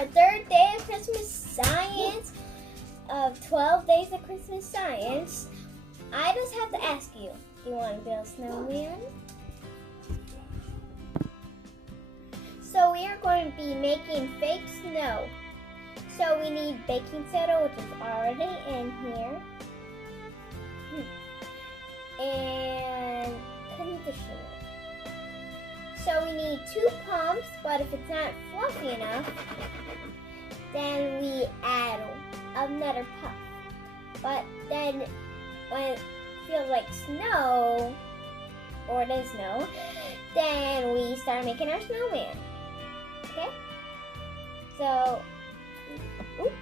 our third day of Christmas science of 12 days of Christmas science. I just have to ask you, do you want to build a snowman? So we are going to be making fake snow. So we need baking soda, which is already in here, and conditioner. So we need 2 pumps, but if it's not fluffy enough, then we add another puff. But then when it feels like snow, or it is snow, then we start making our snowman. Okay? So, Okay.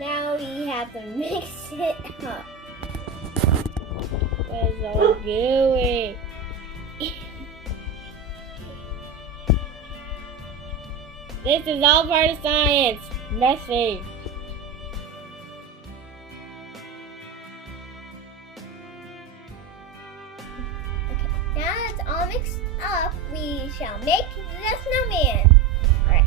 now we have to mix it up. It's all gooey. This is all part of science. Messy. Okay, now that it's all mixed up, we shall make the snowman. Alright.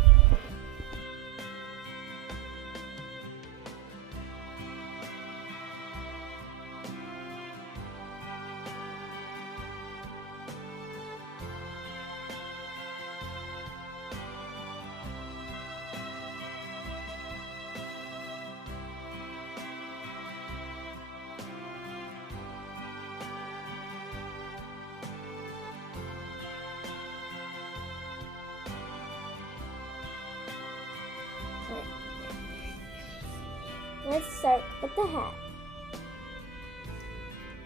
Let's start with the hat.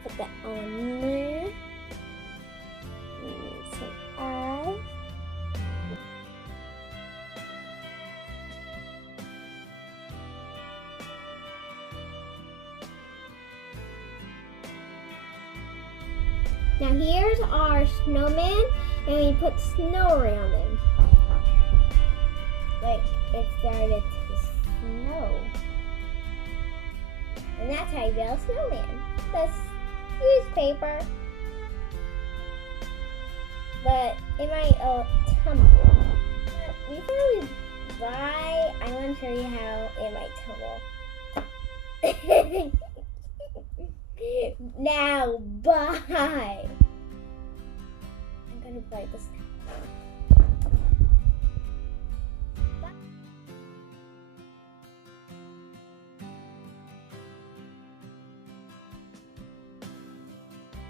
Put that on there. And some eyes. Now here's our snowman, and we put snow around him. Like it started to snow. And that's how you build a snowman. Just use paper. But it might tumble. Before we buy, I want to show you how it might tumble. Now buy. I'm gonna buy this.